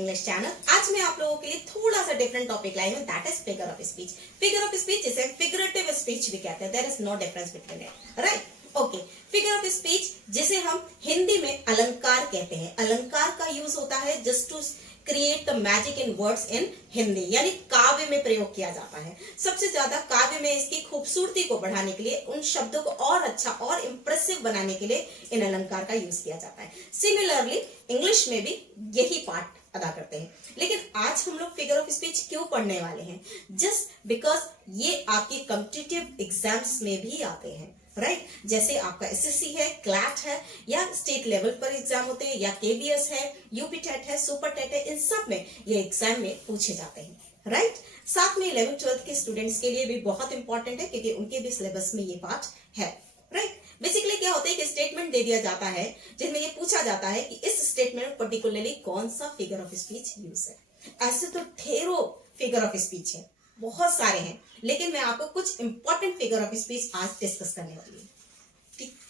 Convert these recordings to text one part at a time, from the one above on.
English channel. आज मैं आप लोगों के लिए थोड़ा सा डिफरेंट टॉपिक लाई हूँ, that is figure of speech. Figure of speech जिसे फिगरेटिव स्पीच भी कहते हैं, there is no difference between it, right. Okay, figure of speech जिसे हम हिंदी में अलंकार कहते हैं। अलंकार का यूज होता है just to create the magic in words in Hindi, यानी काव्य में प्रयोग किया जाता है। सबसे ज्यादा काव्य में इसकी खूबसूरती को बढ़ाने के लिए, उन शब्दों को और अच्छा और इंप्रेसिव बनाने के लिए इन अलंकार का यूज किया जाता है। सिमिलरली इंग्लिश में भी यही पार्ट अदा करते हैं। लेकिन आज हम लोग फिगर ऑफ स्पीच क्यों पढ़ने वाले हैं? जस्ट बिकॉज ये आपके कॉम्पिटिटिव एग्जाम्स में भी आते हैं, राइट। जैसे आपका एसएससी है, क्लैट है, या स्टेट लेवल पर एग्जाम होते हैं, या केबीएस है, यूपी टेट है, सुपर टेट है, इन सब में ये एग्जाम में पूछे जाते हैं, राइट। साथ में 11th-12th के स्टूडेंट्स के लिए भी बहुत इंपॉर्टेंट है, क्योंकि उनके भी सिलेबस में ये पार्ट है, राइट। बेसिकली क्या होता है कि स्टेटमेंट दे दिया जाता है जिनमें ये पूछा जाता है कि इस स्टेटमेंट में पर्टिकुलरली कौन सा फिगर ऑफ स्पीच यूज है। ऐसे तो ढेरों फिगर ऑफ स्पीच है, बहुत सारे हैं, लेकिन मैं आपको कुछ इंपॉर्टेंट फिगर ऑफ स्पीच आज डिस्कस करने वाली हूँ,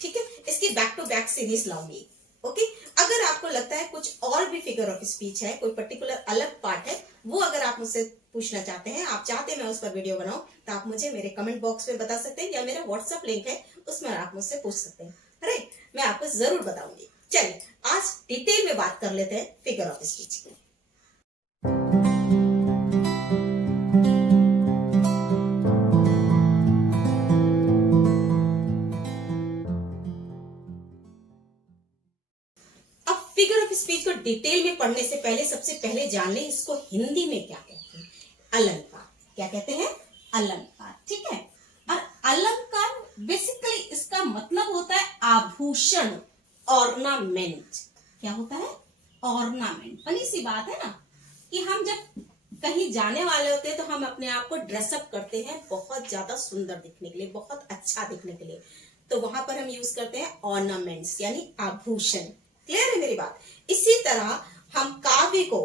ठीक है। इसकी बैक टू बैक सीरीज लाऊंगी, ओके। अगर आपको लगता है कुछ और भी फिगर ऑफ स्पीच है, कोई पर्टिकुलर अलग पार्ट है, वो अगर आप मुझसे पूछना चाहते हैं, आप चाहते हैं मैं उस पर वीडियो बनाऊं, तो आप मुझे मेरे कमेंट बॉक्स में बता सकते हैं, या मेरा व्हाट्सएप लिंक है उसमें आप मुझसे पूछ सकते हैं, राइट। मैं आपको जरूर बताऊंगी। चलिए आज डिटेल में बात कर लेते हैं फिगर ऑफ स्पीच की। फिगर ऑफ स्पीच को डिटेल में पढ़ने से पहले सबसे पहले जान लें इसको हिंदी में क्या कहते हैं। अलंकार। क्या कहते हैं? अलंकार, ठीक है। और अलंकार बेसिकली इसका मतलब होता है आभूषण, ऑर्नामेंट। क्या होता है? ऑर्नामेंट। फनी सी बात है ना कि हम जब कहीं जाने वाले होते हैं तो हम अपने आप को ड्रेसअप करते हैं बहुत ज्यादा सुंदर दिखने के लिए, बहुत अच्छा दिखने के लिए, तो वहां पर हम यूज करते हैं ऑर्नामेंट्स, यानी आभूषण। क्लियर है मेरी बात? इसी तरह हम काव्य को,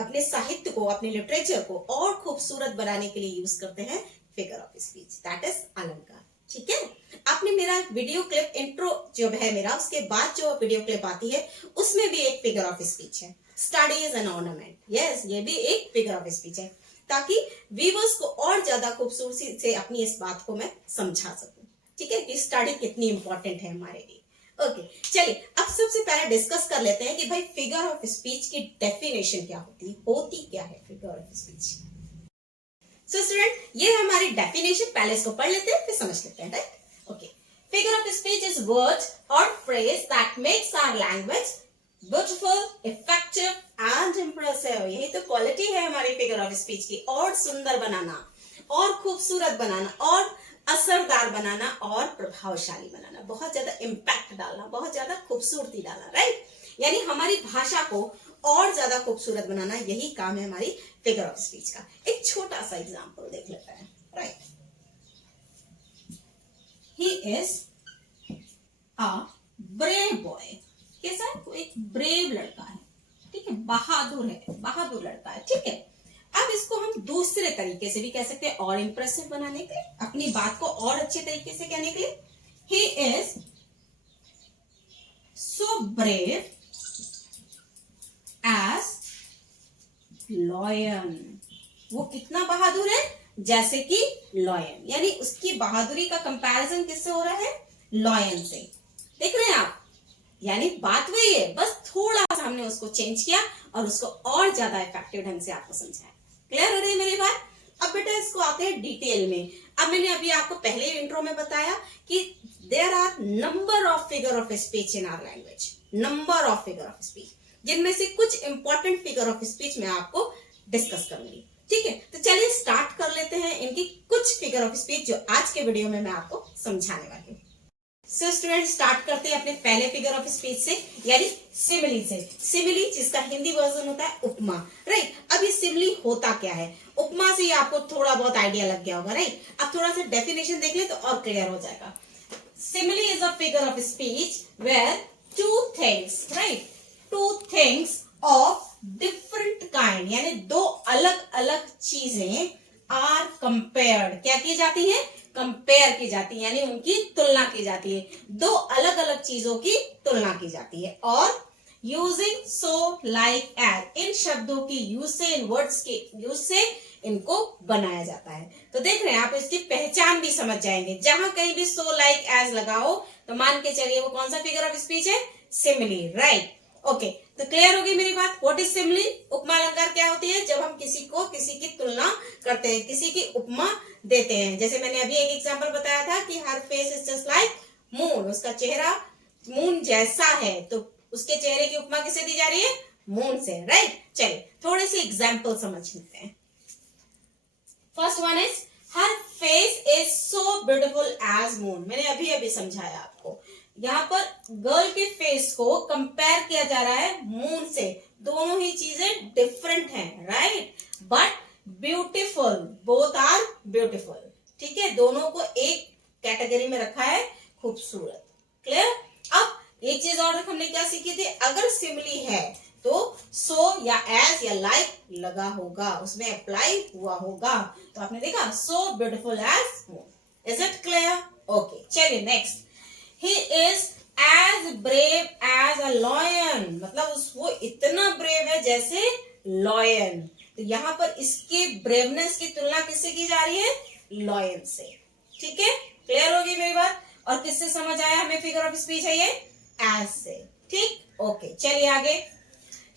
अपने साहित्य को, अपने लिटरेचर को और खूबसूरत बनाने के लिए यूज करते हैं figure of speech, that is अलंकार, ठीक है। आपने मेरा वीडियो क्लिप इंट्रो जो है मेरा, उसके बाद जो वीडियो क्लिप आती है उसमें भी एक फिगर ऑफ स्पीच है, study is an ornament. Yes, ये भी एक फिगर ऑफ स्पीच है, ताकि व्यूअर्स को और ज्यादा खूबसूरती से अपनी इस बात को मैं समझा सकूं, ठीक है, कि स्टडी कितनी इंपॉर्टेंट है हमारे लिए। ओके, चलिए अब सबसे पहले डिस्कस कर लेते हैं कि भाई फिगर ऑफ स्पीच की डेफिनेशन क्या होती क्या है figure of speech. So student, ये है हमारी डेफिनेशन। पहले इसको पढ़ लेते हैं फिर समझ लेते हैं, right. Okay, figure of speech is words और phrase that makes our language beautiful, effective and impressive. यही तो क्वालिटी है हमारी फिगर ऑफ स्पीच की, और सुंदर बनाना, और खूबसूरत बनाना, और असरदार बनाना, और प्रभावशाली बनाना, बहुत ज्यादा इंपैक्ट डालना, बहुत ज्यादा खूबसूरती डालना, राइट। यानी हमारी भाषा को और ज्यादा खूबसूरत बनाना, यही काम है हमारी फिगर ऑफ स्पीच का। एक छोटा सा एग्जांपल देख लेते हैं, right. He is a brave boy. कैसा है? वो एक ब्रेव लड़का है, ठीक है, बहादुर है, बहादुर लड़का है, ठीक है। अब इसको हम दूसरे तरीके से भी कह सकते हैं, और इंप्रेसिव बनाने के लिए, अपनी बात को और अच्छे तरीके से कहने के लिए। He is so brave as lion. वो कितना बहादुर है? जैसे कि लॉयन, यानी उसकी बहादुरी का कंपैरिजन किससे हो रहा है? लॉयन से। देख रहे हैं आप? यानी बात वही है, बस थोड़ा सा हमने उसको चेंज किया और उसको और ज्यादा इफेक्टिव ढंग से आपको समझाया। क्लियर हो रही है मेरी बात? अब बेटा इसको आते हैं डिटेल में। अब मैंने अभी आपको पहले इंट्रो में बताया कि there are number of figure of speech in our language, number of figure of speech, जिनमें से कुछ इंपॉर्टेंट फिगर ऑफ स्पीच मैं आपको डिस्कस करूंगी, ठीक है। तो चलिए स्टार्ट कर लेते हैं इनकी कुछ फिगर ऑफ स्पीच जो आज के वीडियो में मैं आपको समझाने वाली हूँ। सो स्टूडेंट, स्टार्ट करते हैं अपने पहले फिगर ऑफ स्पीच से, यानी सिमिली से। सिमिली जिसका हिंदी वर्जन होता है उपमा, राइट। अब ये सिमिली होता क्या है? उपमा से ही आपको थोड़ा बहुत आइडिया लग गया होगा, राइट। अब थोड़ा सा डेफिनेशन देख ले तो और क्लियर हो जाएगा। Simile is a figure of speech where two things, right, two things of different kind, यानी दो अलग अलग चीजें आर कंपेयर्ड, क्या की जाती है? कंपेयर की जाती है, यानी उनकी तुलना की जाती है। दो अलग अलग चीजों की तुलना की जाती है, और यूजिंग सो, लाइक, एज, इन शब्दों के यूज से, इन वर्ड्स के यूज से इनको बनाया जाता है। तो देख रहे हैं आप, इसकी पहचान भी समझ जाएंगे। जहां कहीं भी सो, लाइक, एज लगाओ तो मान के चलिए वो कौन सा फिगर ऑफ स्पीच है? Simile, right. ओके, तो क्लियर होगी मेरी बात। What is simile? उपमा अलंकार क्या होती है? जब हम किसी को किसी की तुलना करते हैं, किसी की उपमा देते हैं। जैसे मैंने अभी एक एग्जांपल बताया था कि हर face is just like moon, उसका चेहरा मून जैसा है, तो उसके चेहरे की उपमा किससे दी जा रही है? मून से, राइट। चलिए थोड़े से एग्जाम्पल समझ लेते हैं। First one is her face is so beautiful as moon. मैंने अभी अभी समझाया आपको। यहाँ पर गर्ल के फेस को कंपेयर किया जा रहा है मून से। दोनों ही चीजें डिफरेंट हैं, right, but beautiful, both are beautiful. ठीक है, दोनों को एक कैटेगरी में रखा है, खूबसूरत। क्लियर? अब एक चीज और हमने क्या सीखी थी? अगर सिमिली है तो सो या एज या लाइक लगा होगा, उसमें अप्लाई हुआ होगा। तो आपने देखा so beautiful as moon. Is it clear? Okay, चलिए next. He is as brave as a lion, मतलब वो इतना ब्रेव है जैसे लॉयन। तो यहाँ पर इसके ब्रेवनेस की तुलना किससे की जा रही है? लॉयन से। ठीक है, क्लियर होगी मेरी बात? और किससे समझ आया हमें फिगर ऑफ स्पीच है ये? एज से। ठीक, ओके, चलिए आगे।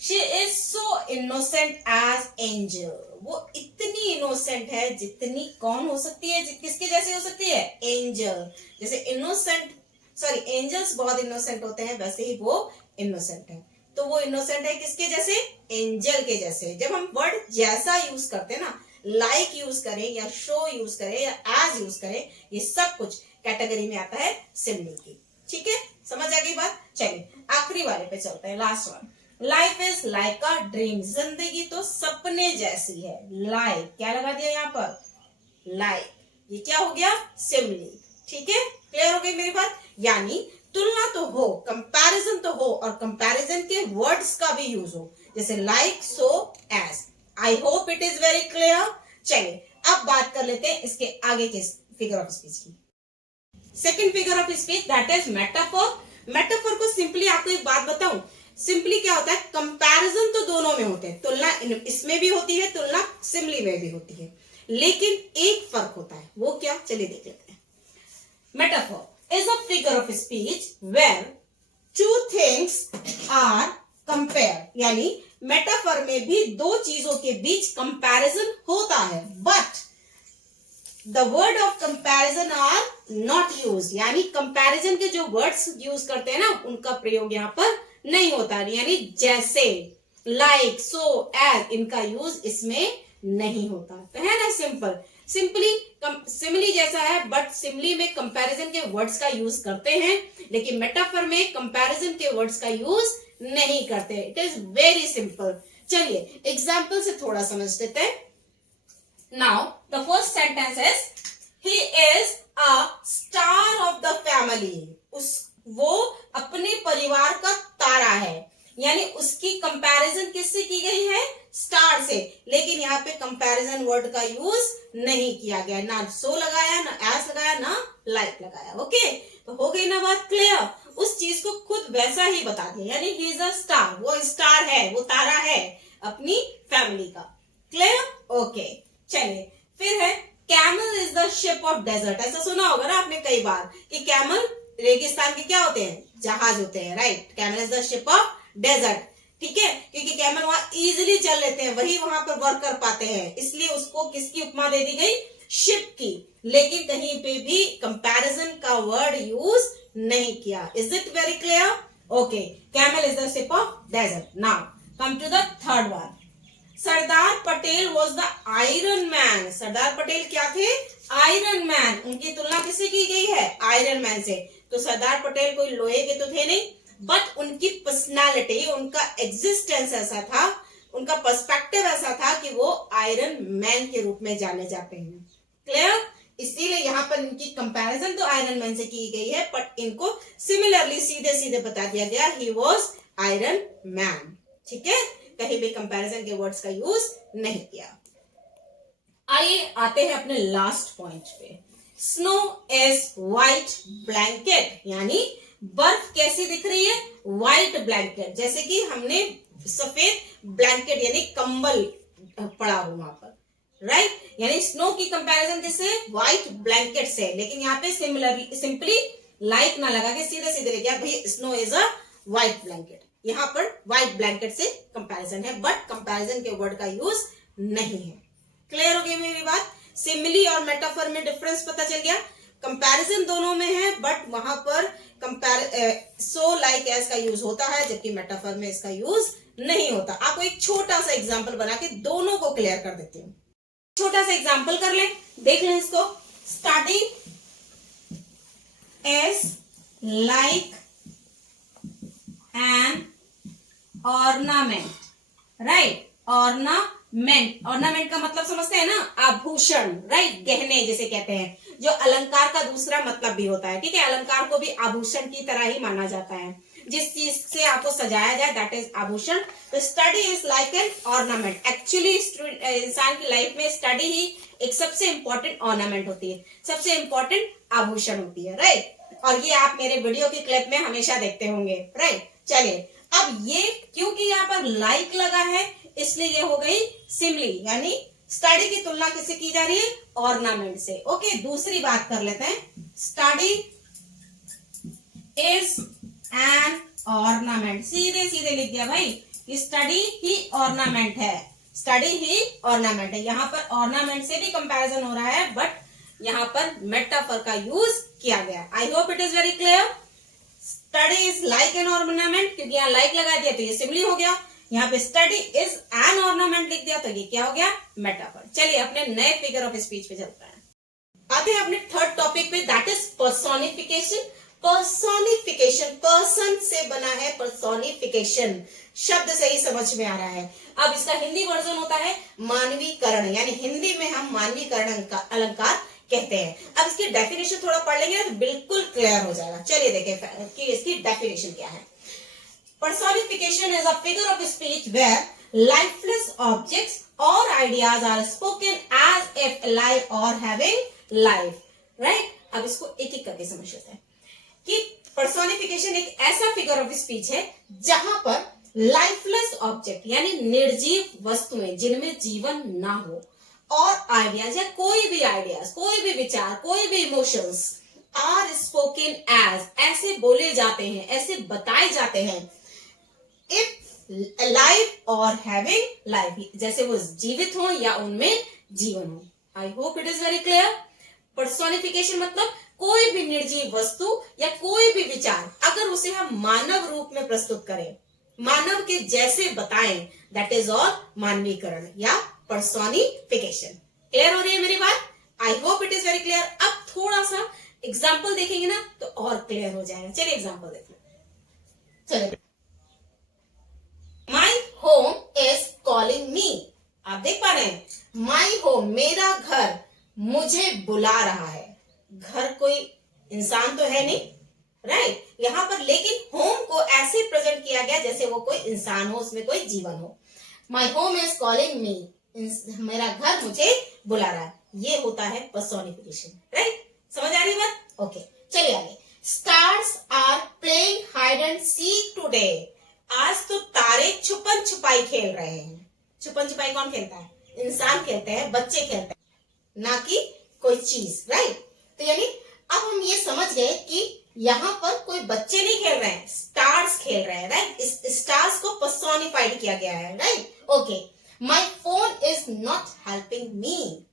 She is so innocent as angel. वो इतनी इनोसेंट है जितनी कौन हो सकती है? किसके जैसी हो सकती है? एंजल। जैसे इनोसेंट, सॉरी, एंजल्स बहुत इनोसेंट होते हैं, वैसे ही वो इनोसेंट है। तो वो इनोसेंट है किसके जैसे? एंजल के जैसे। जब हम वर्ड जैसा यूज करते हैं ना, लाइक यूज करें या शो यूज करें या एज यूज करें, ये सब कुछ कैटेगरी में आता है सिमिली की। ठीक है, समझ आ गई बात? चलिए आखिरी वाले पे चलते हैं, last one. Life is like a dream, जिंदगी तो सपने जैसी है। लाइक क्या लगा दिया यहाँ पर? लाइक, ये क्या हो गया? सिमिली। ठीक है, क्लियर हो गई मेरी बात? यानी तुलना तो हो, कंपैरिजन तो हो, और कंपैरिजन के वर्ड्स का भी यूज हो, जैसे like, so, as. I hope it is very clear. चलिए अब बात कर लेते हैं इसके आगे के फिगर ऑफ स्पीच की। Second figure of speech that is metaphor. Metaphor को सिंपली आपको एक बात बताऊं, सिंपली क्या होता है? कंपैरिजन तो दोनों में होते हैं, तुलना इसमें भी होती है, तुलना सिमिली में भी होती है, लेकिन एक फर्क होता है। वो क्या? चलिए देख लेते हैं। Metaphor is a figure of speech where two things are compare, यानी मेटाफोर में भी दो चीजों के बीच कंपैरिजन होता है, but the word of comparison are not use, यानी कंपैरिजन के जो वर्ड्स यूज करते हैं ना, उनका प्रयोग यहाँ पर नहीं होता। यानी जैसे, लाइक, सो, एज, इनका यूज इसमें नहीं होता। तो है ना सिंपल, सिंपली सिमिली जैसा है, बट सिमिली में कंपैरिजन के वर्ड्स का यूज करते हैं, लेकिन मेटाफर में कंपैरिजन के वर्ड्स का यूज नहीं करते। It is very simple. चलिए एग्जाम्पल से थोड़ा समझ लेते हैं। Now the first sentence is he is a star of the family. वो अपने परिवार का तारा है, यानी उसकी कंपैरिजन किससे की गई है? स्टार से। लेकिन यहाँ पे कंपैरिजन वर्ड का यूज नहीं किया गया, ना सो लगाया, ना एस लगाया, ना लाइक लगाया। ओके, तो हो गई ना बात क्लियर? उस चीज को खुद वैसा ही बता दिया, यानी ही इज अ स्टार, वो स्टार है, वो तारा है अपनी फैमिली का। क्लियर? ओके, चलिए फिर है camel is the ship of desert. ऐसा सुना होगा ना आपने कई बार कि कैमल रेगिस्तान के क्या होते हैं? जहाज होते हैं, right. Camel is the ship of desert. ठीक है, क्योंकि कैमल वहां इजीली चल लेते हैं, वही वहां पर वर्क कर पाते हैं, इसलिए उसको किसकी उपमा दे दी गई? शिप की। लेकिन कहीं पे भी कंपैरिजन का वर्ड यूज नहीं किया। Is it very clear? Okay, camel is the ship of desert. Now come to the third one. Sardar Patel was the iron man. Sardar Patel क्या थे? Iron man. उनकी तुलना किससे की गई है? आयरन मैन से। तो सरदार पटेल कोई लोहे के तो थे नहीं, बट उनकी पर्सनालिटी, उनका एग्जिस्टेंस ऐसा था, उनका पर्सपेक्टिव ऐसा था कि वो आयरन मैन के रूप में जाने जाते हैं। क्लियर? इसीलिए यहाँ पर इनकी कंपैरिजन तो आयरन मैन से की गई है, बट इनको सिमिलरली सीधे सीधे बता दिया गया ही वॉज आयरन मैन। ठीक है, कहीं भी कंपैरिजन के वर्ड्स का यूज नहीं किया। आइए आते हैं अपने लास्ट पॉइंट पे। स्नो इज व्हाइट ब्लैंकेट, यानी बर्फ कैसी दिख रही है, व्हाइट ब्लैंकेट, जैसे कि हमने सफेद ब्लैंकेट यानी कंबल पड़ा हो वहां पर, राइट। यानी स्नो की कंपैरिजन किससे, व्हाइट ब्लैंकेट से। लेकिन यहाँ पे सिंपली लाइक ना लगा के सीधे सीधे लिख गया भाई snow is a white blanket. यहाँ पर व्हाइट ब्लैंकेट से कंपैरिजन है, बट कंपैरिजन के वर्ड का यूज नहीं है। क्लियर हो गई मेरी बात। सिमिली और मेटाफर में डिफरेंस पता चल गया। कंपैरिजन दोनों में है, बट वहां पर सो लाइक एज का यूज होता है, जबकि मेटाफर में इसका यूज नहीं होता। आपको एक छोटा सा एग्जांपल बना के दोनों को क्लियर कर देती हूँ। छोटा सा एग्जांपल कर लें, देख लें इसको। Study is like an ornament, right. Ornament का मतलब समझते हैं ना, आभूषण, राइट, गहने जिसे कहते हैं, जो अलंकार का दूसरा मतलब भी होता है, ठीक है। अलंकार को भी आभूषण की तरह ही माना जाता है, जिस चीज से आपको सजाया जाए दैट इज आभूषण। तो study is like an ornament. Actually इंसान की लाइफ में स्टडी ही एक सबसे इंपॉर्टेंट ऑर्नामेंट होती है, सबसे इंपॉर्टेंट आभूषण होती है, राइट। और ये आप मेरे वीडियो की क्लिप में हमेशा देखते होंगे, राइट। चलिए, अब ये क्योंकि यहाँ पर लाइक लगा है इसलिए ये हो गई सिमिली, यानी स्टडी की तुलना किससे की जा रही है, ऑर्नामेंट से। ओके, दूसरी बात कर लेते हैं। स्टडी इज एन ऑर्नामेंट, सीधे सीधे लिख दिया भाई, स्टडी ही ऑर्नामेंट है, स्टडी ही ऑर्नामेंट है। यहाँ पर ऑर्नामेंट से भी कंपैरिजन हो रहा है, बट यहाँ पर मेटाफर का यूज किया गया। आई hope it is very clear. Study is like an ornament, क्योंकि यहाँ लाइक लगा दिया तो ये सिमिली हो गया। यहाँ पे स्टडी इज एन ऑर्नामेंट लिख दिया तो ये क्या हो गया, मेटाफर। चलिए अपने नए फिगर ऑफ स्पीच पे चलते हैं। आते हैं अपने थर्ड टॉपिक पे, that is personification. Personification, person से बना है पर्सोनिफिकेशन, शब्द से ही समझ में आ रहा है। अब इसका हिंदी वर्जन होता है मानवीकरण, यानी हिंदी में हम मानवीकरण का अलंकार कहते हैं। अब इसकी डेफिनेशन थोड़ा पढ़ लेंगे तो बिल्कुल क्लियर हो जाएगा। चलिए देखें कि इसकी डेफिनेशन क्या है। Personification is a figure of speech where lifeless objects or ideas are spoken as if alive or having life, right? अब इसको एक एक करके समझ लेते हैं कि पर्सोनिफिकेशन एक ऐसा फिगर ऑफ स्पीच है जहां पर लाइफलेस ऑब्जेक्ट यानी निर्जीव वस्तुएं जिनमें जीवन ना हो और आइडियाज या कोई भी आइडियाज, कोई भी विचार, कोई भी इमोशंस आर स्पोकन एज, ऐसे बोले जाते हैं, ऐसे बताए जाते हैं, इफ लाइफ और हैविंग लाइफ, जैसे वो जीवित हो या उनमें जीवन हो। आई hope it is very clear. Personification मतलब कोई भी निर्जीव वस्तु या कोई भी विचार अगर उसे हम मानव रूप में प्रस्तुत करें, मानव के जैसे बताएं, दैट इज ऑल मानवीकरण या पर्सोनिफिकेशन। क्लियर हो रही है मेरी बात? आई hope it is very clear. अब थोड़ा सा एग्जाम्पल देखेंगे ना तो और क्लियर हो जाएगा। चलिए एग्जाम्पल देख लेते हैं। चलिए, my home is calling me. आप देख पा रहे हैं, माई होम मेरा घर मुझे बुला रहा है। घर कोई इंसान तो है नहीं, राइट। यहाँ पर लेकिन होम को ऐसे प्रेजेंट किया गया जैसे वो कोई इंसान हो, उसमें कोई जीवन हो। My home is calling me, मेरा घर मुझे बुला रहा है। ये होता है पर्सोनिफिकेशन, राइट। समझ आ रही बात? ओके, चलिए आगे। Stars are playing hide and seek today. आज तो तारे छुपन छुपाई खेल रहे हैं। छुपन छुपाई कौन खेलता है? इंसान खेलते हैं, बच्चे खेलते हैं, ना कि कोई चीज, राइट। तो यानी अब हम ये समझ गए कि यहाँ पर कोई बच्चे नहीं खेल रहे हैं, स्टार्स खेल रहे हैं, राइट। स्टार्स को पर्सोनिफाइड किया गया है, right. Okay, my phone is not helping me,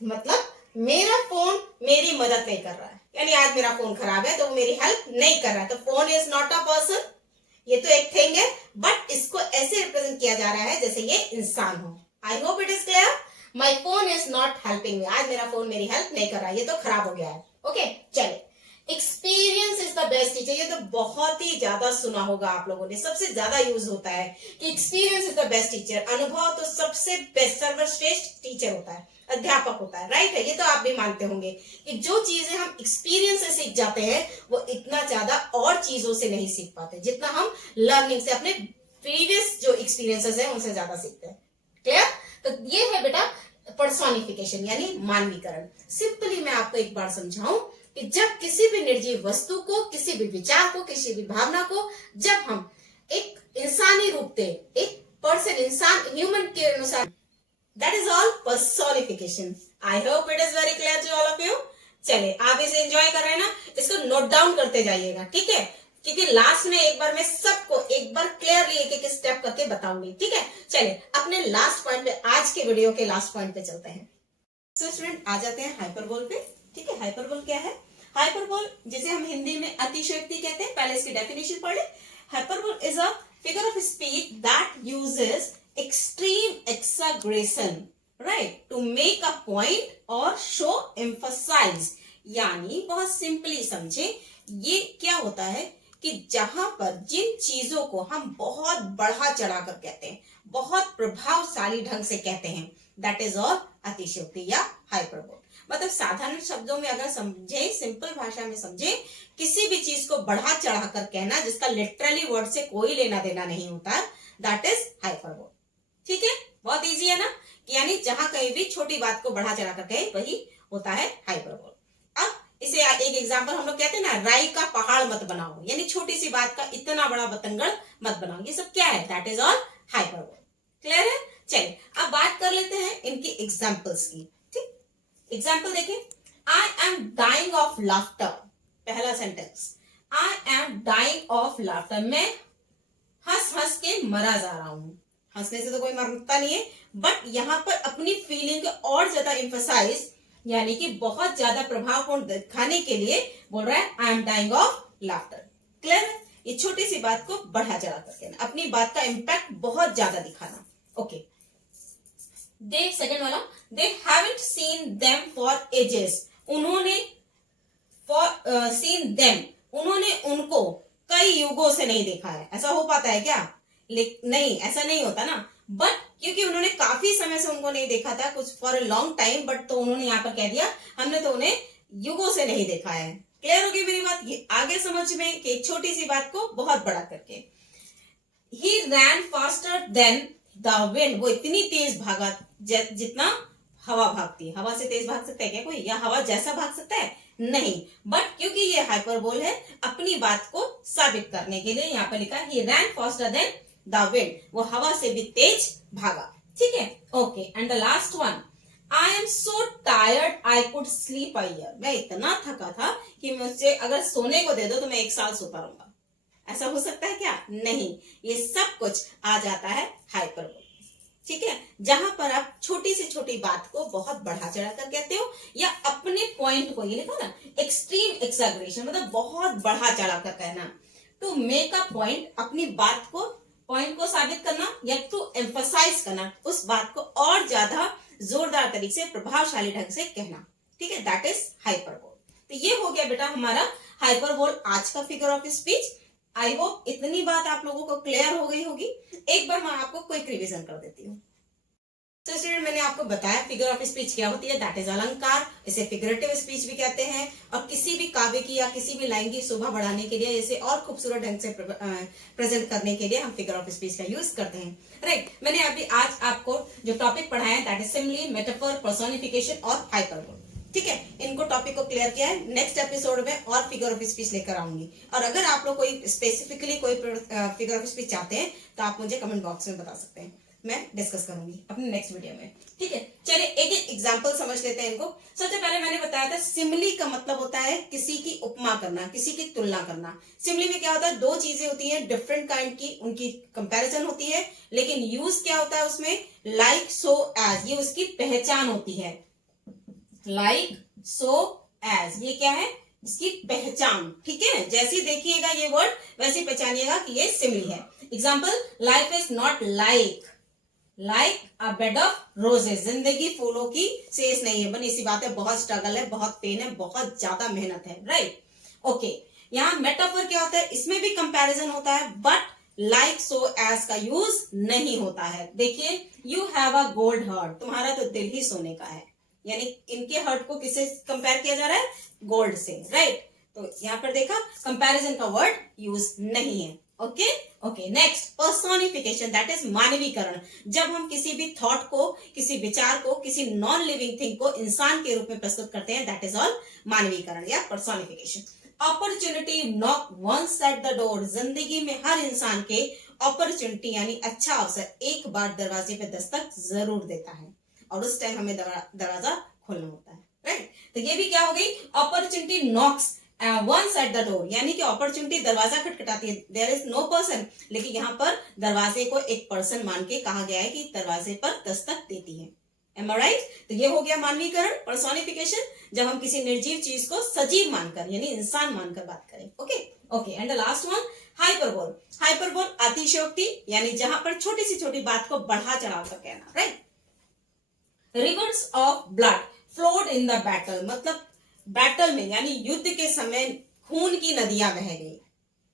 मतलब मेरा फोन मेरी मदद नहीं कर रहा है, यानी आज मेरा फोन खराब है तो वो मेरी हेल्प नहीं कर रहा है। तो phone is not a person, ये तो एक थिंग है, बट इसको ऐसे रिप्रेजेंट किया जा रहा है जैसे ये इंसान हो। आई hope it is clear. My phone is not helping me, आज मेरा फोन मेरी हेल्प नहीं कर रहा है, ये तो खराब हो गया है। ओके, चलिए। Experience is the best teacher, ये तो बहुत ही ज्यादा सुना होगा आप लोगों ने, सबसे ज्यादा यूज होता है कि experience is the best teacher. अनुभव तो सबसे बेस्ट, सर्वश्रेष्ठ टीचर होता है, अध्यापक होता है, राइट है। ये तो आप भी मानते होंगे कि जो चीजें हम एक्सपीरियंस से सीख जाते हैं वो इतना ज्यादा और चीजों से नहीं सीख पाते जितना हम लर्निंग से, अपने प्रीवियस जो एक्सपीरियंसेस है उनसे ज्यादा सीखते हैं। क्लियर? तो ये है बेटा पर्सोनिफिकेशन यानी मानवीकरण। सिंपली मैं आपको एक बार समझाऊं कि जब किसी भी निर्जीव वस्तु को, किसी भी विचार को, किसी भी भावना को जब हम एक इंसानी रूप दे, एक पर्सन, इंसान, ह्यूमन के अनुसार, that is all personification. I hope it is very clear to all of you. चलिए, आप इसे एंजॉय कर रहे हैं ना, इसको नोट डाउन करते जाइएगा, ठीक है, क्योंकि लास्ट में एक बार मैं सबको एक बार क्लियरली एक एक स्टेप करके बताऊंगी, ठीक है। चलिए अपने लास्ट पॉइंट पे, आज के वीडियो के लास्ट पॉइंट पे चलते हैं। सो स्टूडेंट, आ जाते हैं हाइपरबोल पे, ठीक है। हाइपरबोल क्या है? हाइपरबोल जिसे हम हिंदी में अतिशयोक्ति कहते हैं, पहले इसकी डेफिनेशन पढ़ ले। Hyperbole is a figure of speech that uses extreme exaggeration, right, to make a point और शो एम्फसाइज। यानी बहुत सिंपली समझे, ये क्या होता है कि जहां पर जिन चीजों को हम बहुत बढ़ा चढ़ाकर कहते हैं, बहुत प्रभावशाली ढंग से कहते हैं, दैट इज ऑल अतिशयोक्ति या हाइपरबोल। मतलब साधारण शब्दों में अगर समझे, सिंपल भाषा में समझे, किसी भी चीज को बढ़ा चढ़ाकर कहना जिसका लिटरली वर्ड से कोई लेना देना नहीं होता, दैट इज हाइपरबोल, ठीक है। बहुत इजी है ना, यानी जहां कहीं भी छोटी बात को बढ़ा चढ़ाकर कहे वही होता है हाइपरबोल। अब इसे एक एग्जांपल हम लोग कहते हैं ना, राई का पहाड़ मत बनाओ, यानी छोटी सी बात का इतना बड़ा बतंगड़ मत बनाओ, ये सब क्या है? That is all hyperbole. Clear है? चलिए अब बात कर लेते हैं इनकी एग्जांपल्स की, ठीक। एग्जांपल देखिए, I am dying of laughter. पहला sentence, I am dying of laughter, मैं हंस हंस के मरा जा रहा हूं। हंसने से तो कोई मरता नहीं है, बट यहां पर अपनी फीलिंग को और ज्यादा एम्फसाइज यानी कि बहुत ज्यादा प्रभावपूर्ण दिखाने के लिए बोल रहा है I am dying of laughter. Clear है? ये छोटी सी बात को बढ़ा चढ़ा करके अपनी बात का इंपैक्ट बहुत ज्यादा दिखाना। ओके, दे सेकंड वाला, they haven't seen them for ages. उन्होंने फॉर सीन देम, उन्होंने उनको कई युगों से नहीं देखा है। ऐसा हो पाता है क्या? नहीं, ऐसा नहीं होता ना, बट क्योंकि उन्होंने काफी समय से उनको नहीं देखा था, कुछ for a long time, but तो उन्होंने यहाँ पर कह दिया हमने तो उन्हें युगों से नहीं देखा है। क्लियर होगी मेरी बात? ये आगे समझ में कि एक छोटी सी बात को बहुत बड़ा करके। ही रैन फास्टर देन द विंड, वो इतनी तेज भागा जितना हवा भागती है। हवा से तेज भाग सकता है क्या कोई, या हवा जैसा भाग सकता है? नहीं, बट क्योंकि ये हाइपरबोल है, अपनी बात को साबित करने के लिए यहाँ पर लिखा ही रैन फास्टर देन द विंड, वो हवा से भी तेज भागा, ठीक है। Okay, and the last one, I am so tired I could sleep a year. मैं इतना थका था कि मुझसे अगर सोने को दे दो तो मैं 1 साल सोता रहूंगा। ऐसा हो सकता है क्या? नहीं, ये सब कुछ आ जाता है हाइपरबोल, ठीक है। जहां पर आप छोटी से छोटी बात को बहुत बढ़ा चढ़ाकर कहते हो, या अपने पॉइंट को, ये लिखा ना एक्सट्रीम एक्सैग्रेशन, मतलब बहुत बढ़ा चढ़ाकर कहना, टू मेक अ पॉइंट, अपनी बात को, पॉइंट को साबित करना, या टू एम्फसाइज करना, उस बात को और ज्यादा जोरदार तरीके से, प्रभावशाली ढंग से कहना, ठीक है, दैट इज हाइपरबोल। तो ये हो गया बेटा हमारा हाइपरबोल, आज का figure of speech. I hope इतनी बात आप लोगों को क्लियर हो गई होगी। एक बार मैं आपको क्विक रिवीजन कर देती हूँ। तो स्टूडेंट, मैंने आपको बताया फिगर ऑफ स्पीच क्या होती है, दैट इज अलंकार, इसे फिगरेटिव स्पीच भी कहते हैं, और किसी भी काव्य की या किसी भी लाइन की शोभा बढ़ाने के लिए, इसे और खूबसूरत ढंग से प्रेजेंट करने के लिए हम फिगर ऑफ स्पीच का यूज करते हैं, राइट। मैंने अभी आज आपको जो टॉपिक पढ़ाया है, that is simile, metaphor, personification और हाइपरबोल, ठीक है। इनको टॉपिक को क्लियर किया है। नेक्स्ट एपिसोड में और फिगर ऑफ स्पीच लेकर आऊंगी, और अगर आप लोग कोई स्पेसिफिकली कोई फिगर ऑफ स्पीच चाहते हैं तो आप मुझे कमेंट बॉक्स में बता सकते हैं, मैं डिस्कस करूंगी अपने नेक्स्ट वीडियो में, ठीक है। चलिए एक एक एग्जांपल समझ लेते हैं इनको। सबसे पहले मैंने बताया था सिमिली का मतलब होता है किसी की उपमा करना, किसी की तुलना करना। सिमिली में क्या होता है, दो चीजें होती हैं डिफरेंट काइंड की, उनकी कंपैरिजन होती है, लेकिन यूज क्या होता है उसमें, लाइक, सो, एज, ये उसकी पहचान होती है। लाइक, सो, एज, ये क्या है, इसकी पहचान, ठीक है। जैसे देखिएगा ये वर्ड वैसे पहचानिएगा कि ये सिमिली है। Example, life is not like a bed of roses, जिंदगी फूलों की सेज नहीं है। बनी सी बात है, बहुत स्ट्रगल है, बहुत पेन है, बहुत ज्यादा मेहनत है, राइट। ओके, यहाँ मेटाफर क्या होता है, इसमें भी कंपैरिजन होता है, बट लाइक, सो, एज का यूज नहीं होता है। देखिए, you have a gold heart, तुम्हारा तो दिल ही सोने का है, यानी इनके हार्ट को किससे कंपेयर किया जा रहा है, गोल्ड से, राइट। तो यहाँ पर देखा कंपैरिजन का वर्ड यूज नहीं है। Okay okay, next personification, that is मानवीकरण। जब हम किसी भी थॉट को, किसी विचार को, किसी नॉन लिविंग थिंग को इंसान के रूप में प्रस्तुत करते हैं, दैट इज ऑल मानवीकरण या personification. Opportunity knock once at the door, जिंदगी में हर इंसान के अपॉर्चुनिटी यानी अच्छा अवसर एक बार दरवाजे पे दस्तक जरूर देता है और उस टाइम हमें दरवाजा खोलना होता है, राइट। तो ये भी क्या हो गई, opportunity knocks once at the door, यानी कि अपॉर्चुनिटी दरवाजा खटखटाती है, देयर इज नो पर्सन, लेकिन यहाँ पर दरवाजे को एक पर्सन मान के कहा गया है कि दरवाजे पर दस्तक देती है। Am I right? तो ये हो गया मानवीकरण, पर्सोनिफिकेशन, जब हम किसी निर्जीव चीज को सजीव मानकर यानी इंसान मानकर बात करें। Okay okay, and the last one hyperbole. Hyperbole अतिशयोक्ति, यानी जहां पर छोटी सी छोटी बात को बढ़ा चढ़ाव कर कहना, right. Reverse of blood flowed in the battle, मतलब बैटल में यानी युद्ध के समय खून की नदियां बह गई,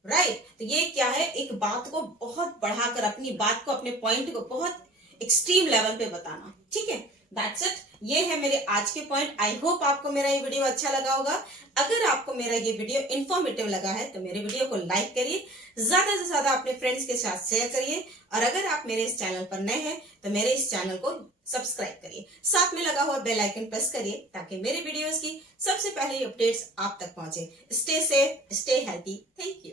राइट। तो ये क्या है, एक बात को बहुत बढ़ाकर, अपनी बात को, अपने पॉइंट को बहुत एक्सट्रीम लेवल पे बताना, ठीक है। दैट्स इट, ये है मेरे आज के पॉइंट। आई होप आपको मेरा ये वीडियो अच्छा लगा होगा। अगर आपको मेरा ये वीडियो इंफॉर्मेटिव लगा है तो मेरे वीडियो को लाइक करिए, ज्यादा से ज्यादा अपने फ्रेंड्स के साथ शेयर करिए, और अगर आप मेरे इस चैनल पर नए हैं तो मेरे इस चैनल को सब्सक्राइब करिए, साथ में लगा हुआ बेल आइकन प्रेस करिए ताकि मेरे वीडियोस की सबसे पहले अपडेट्स आप तक पहुंचे। Stay safe, stay healthy, thank you.